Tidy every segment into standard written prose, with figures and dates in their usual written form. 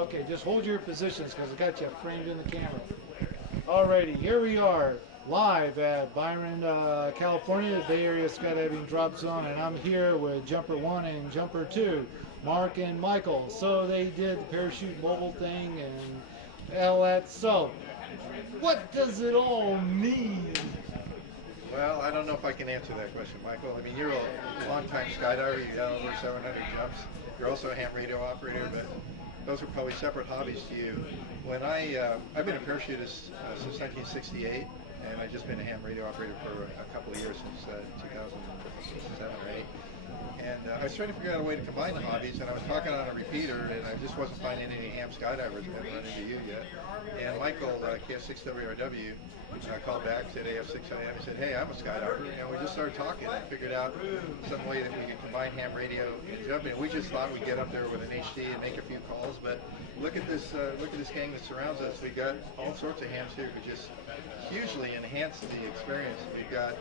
Okay, just hold your positions because I got you framed in the camera. Alrighty, here we are live at Byron, California, the Bay Area Skydiving Drop Zone, and I'm here with Jumper 1 and Jumper 2, Mark and Michael. So they did the parachute mobile thing and all that. So, what does it all mean? Well, I don't know if I can answer that question, Michael. I mean, you're a long-time skydiver. You've done over 700 jumps. You're also a ham radio operator, but those are probably separate hobbies to you. When I've been a parachutist since 1968, and I've just been a ham radio operator for a couple of years since 2007 or 8. And I was trying to figure out a way to combine the hobbies, and I was talking on a repeater, and I just wasn't finding any ham skydivers. I haven't run into you yet. And Michael KF6WRW called back, said AF6 I am. He said, hey, I'm a skydiver. And we just started talking and figured out some way that we could combine ham radio and jumping. We just thought we'd get up there with an HD and make a few calls, but look at this gang that surrounds us. We've got all sorts of hams here who just hugely enhance the experience. We've got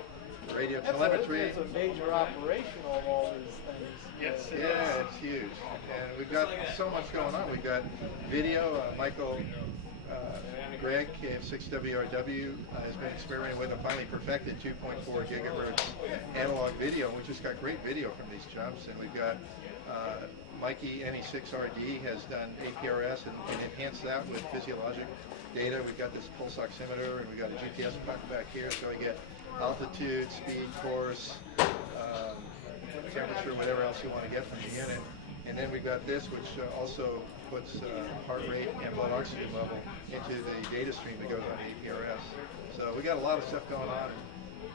radio telemetry. It's a major operational of all these things. Yes. Yeah, it's huge. And we've got so much going on. We've got video. Michael Greg KF6WRW has been experimenting with and finally perfected 2.4 gigahertz analog video. We just got great video from these jumps. And we've got Mikey NE6RD has done APRS and enhanced that with physiologic data. We've got this pulse oximeter, and we've got a GPS puck back here, so we get altitude, speed, course, temperature, whatever else you want to get from the unit. And then we've got this, which also puts heart rate and blood oxygen level into the data stream that goes on APRS. So we got a lot of stuff going on. And,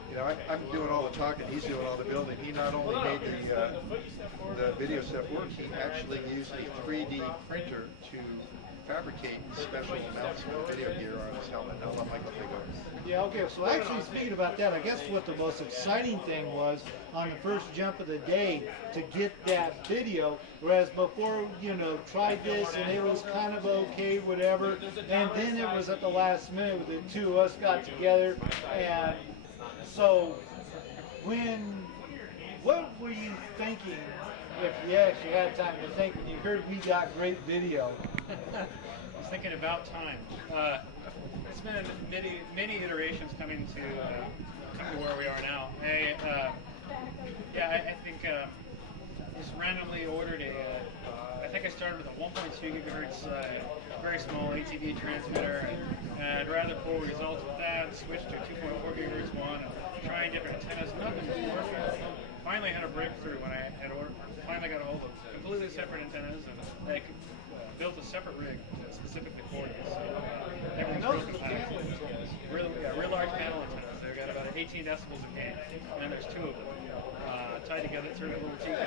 you know, I'm doing all the talking, he's doing all the building. He not only made the video stuff work, he actually used a 3D printer to fabricate special amounts of video gear on his helmet. I'll let Michael take over. Yeah, okay, so actually speaking about that, I guess what the most exciting thing was on the first jump of the day to get that video, whereas before, you know, tried this and it was kind of okay, whatever, and then it was at the last minute with the two of us got together, and so what were you thinking if you actually had time to think when you heard we got great video? I was thinking about time. It's been many iterations coming to where we are now. I think just randomly ordered I think I started with a 1.2 gigahertz very small ATV transmitter, and I'd rather pull results with that, switched to 2.4 gigahertz one, and trying different antennas. Nothing was working. Finally had a breakthrough when I had finally got a hold of completely separate antennas, and I built a separate rig specifically for this. So everything's broken. Real large panel antennas. They've got about 18 decibels a gain, and there's two of them tied together through a little tube,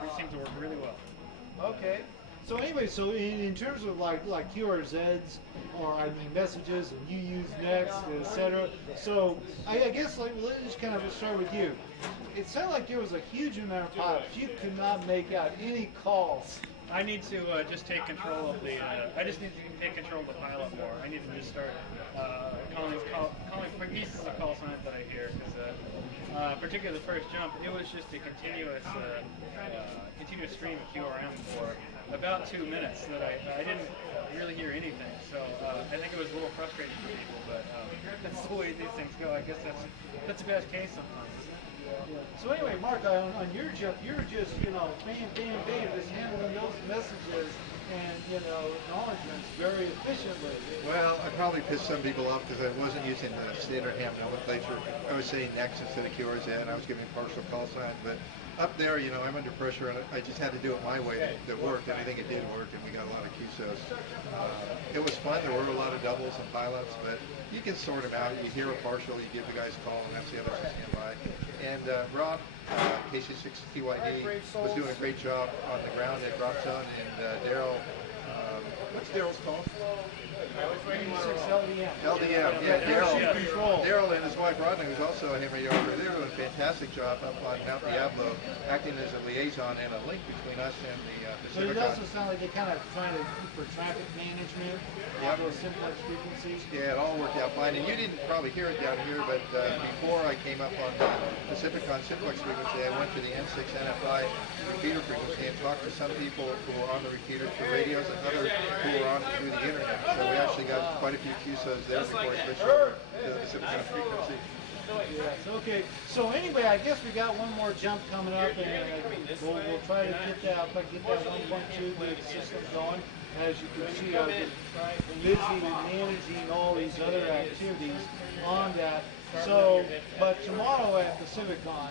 which seems to work really well. Okay. So anyway, so in terms of like QRZs, or I mean messages, and you use next, etc. So I guess let's just kind of start with you. It sounded like there was a huge amount of pilots. You could not make out any calls. I need to just take control of the. I just need to take control of the pilot more. I need to just start calling quick pieces of call signs that I hear, because particularly the first jump, it was just a continuous stream of QRM for about 2 minutes that I didn't really hear anything. So I think it was a little frustrating for people, but that's the way these things go. I guess that's the best case sometimes. Yeah. So anyway, Mark, on your jump, you're just, you know, bam, bam, bam, just handling those messages and, you know, acknowledgements very efficiently. Well, I probably pissed some people off because I wasn't using the standard ham nomenclature. I was saying next instead of QRZ, and I was giving partial call signs. But up there, you know, I'm under pressure, and I just had to do it my way that worked, and I think it did work, and we got a lot of QSOs. It was fun. There were a lot of doubles and pilots, but you can sort them out. You hear a partial, you give the guys a call, and that's the others to stand by. And Rob, KC6TYD, was doing a great job on the ground at drop zone, and Daryl What's Daryl's call? 86 LDM. LDM, yeah, Daryl and his wife Rodney, who's also a ham radio operator, they're doing a fantastic job up on Mount Diablo, acting as a liaison and a link between us and the So it Pacificon. also sounds like they're kind of trying to for traffic management, those simplex frequencies. Yeah, it all worked out fine. And you didn't probably hear it down here, but before I came up on the Pacificon simplex frequency, I went to the N6 NFI repeater frequency and talked to some people who were on the repeater for radios and others who were on it through the internet. So we actually got quite a few QSOs there before I switched over to the Pacificon frequency. Yes, okay. So anyway, I guess we got one more jump coming up, and we'll try to get that 1.2 gig system going. As you can see, I've been busy with managing all these other activities on that. So, but tomorrow at Pacificon,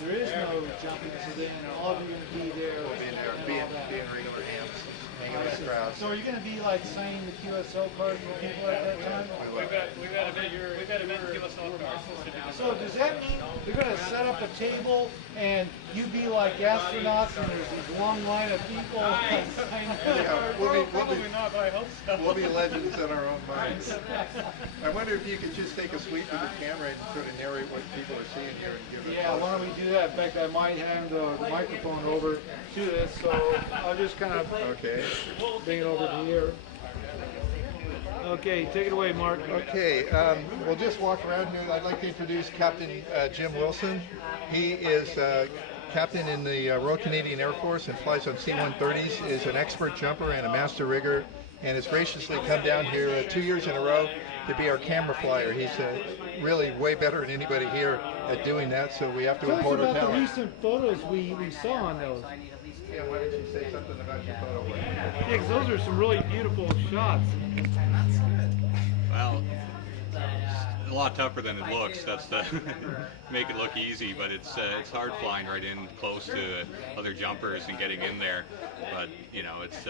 there is no jumping, so then all of you are going to be there. We'll be in there, being regular hams, hanging with the crowds. So are you going to be like signing the QSO cards for people at that time? We've got event QSO cards. So does that mean they're going to set up a table and you be like astronauts and there's this long line of people? Yeah, Probably not, but I hope so. We'll be legends in our own minds. I wonder if you could just take a sweep of the camera and sort of narrate what people are seeing here and give it. Yeah, why don't we do that? In fact, I might hand the microphone over to this, so I'll just kind of bring it over to here. Okay, take it away, Mark. Okay, we'll just walk around here. I'd like to introduce Captain Jim Wilson. He is captain in the Royal Canadian Air Force and flies on C-130s, is an expert jumper and a master rigger, and has graciously come down here 2 years in a row to be our camera flyer. He's really way better than anybody here at doing that, so we have to import our Tell us about the talent. recent photos we saw on those. Yeah, why don't you say something about your photo? Yeah, because those are some really beautiful shots. Well, it's a lot tougher than it looks. That's the make it look easy, but it's hard flying right in close to other jumpers and getting in there. But you know, it's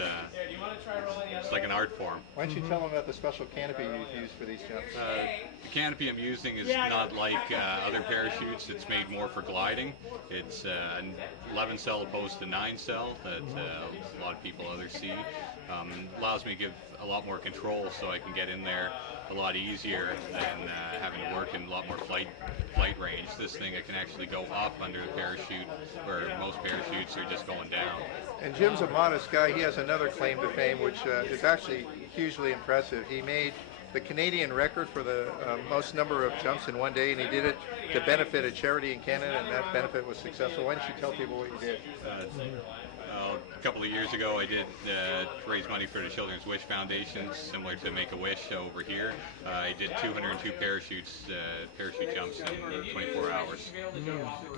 like an art form. Why don't you tell them about the special canopy you use for these jumps? The canopy I'm using is not like other parachutes. It's made more for gliding. It's an 11 cell opposed to 9 cell that a lot of people others see. Allows me to give a lot more control, so I can get in there a lot easier than having to work in a lot more flight range. This thing I can actually go up under the parachute, where most parachutes are just going down. And Jim's a modest guy. He has another claim to fame, which is actually hugely impressive. He made the Canadian record for the most number of jumps in one day, and he did it to benefit a charity in Canada, and that benefit was successful. Why don't you tell people what you did? A couple of years ago, I did raise money for the Children's Wish Foundation, similar to Make-A-Wish over here. I did 202 parachute jumps in 24 hours.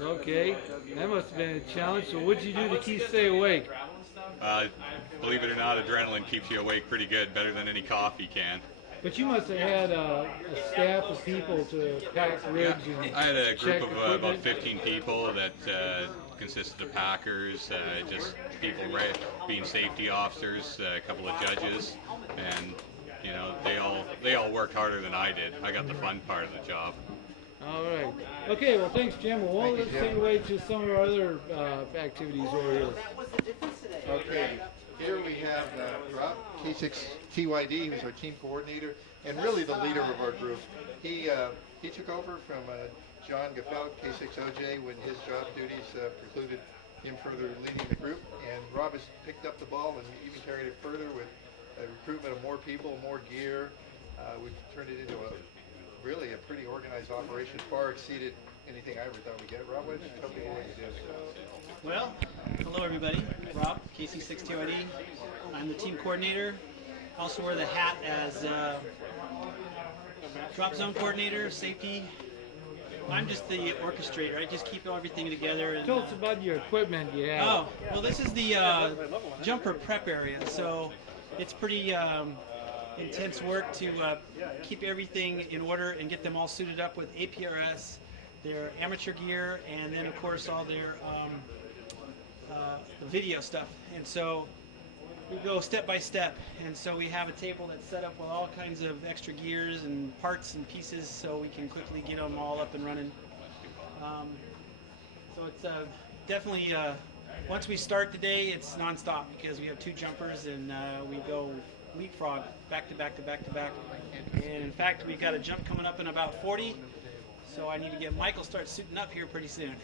Okay, that must have been a challenge. So what did you do to keep stay awake? Believe it or not, adrenaline keeps you awake pretty good, better than any coffee can. But you must have had a staff of people to pack rigs and I had a group check of equipment. about 15 people that consisted of packers, just people being safety officers, a couple of judges, and you know they all worked harder than I did. I got the fun part of the job. All right. Okay. Well, thanks, Jim. Well, let's take it away to some of our other activities over here. Okay, here we have Rob K6TYD, who's our team coordinator and really the leader of our group. He took over from John Gaffel, K6OJ, when his job duties precluded him further leading the group, and Rob has picked up the ball and even carried it further with a recruitment of more people, more gear. We've turned it into really a pretty organized operation, far exceeded anything I ever thought we'd get. Rob, why don't you tell people what you did? Well, hello everybody. Rob, KC6TYD. I'm the team coordinator. Also wear the hat as drop zone coordinator, safety. I'm just the orchestrator. I just keep everything together. And, Tell us about your equipment you have. oh, well this is the jumper prep area. So it's pretty intense work to keep everything in order and get them all suited up with APRS, their amateur gear, and then of course all their video stuff. And so we go step by step, and so we have a table that's set up with all kinds of extra gears and parts and pieces so we can quickly get them all up and running. So it's definitely once we start the day, it's nonstop because we have 2 jumpers and we go leapfrog back to back to back to back. And in fact, we've got a jump coming up in about 40, so I need to get Michael start suiting up here pretty soon.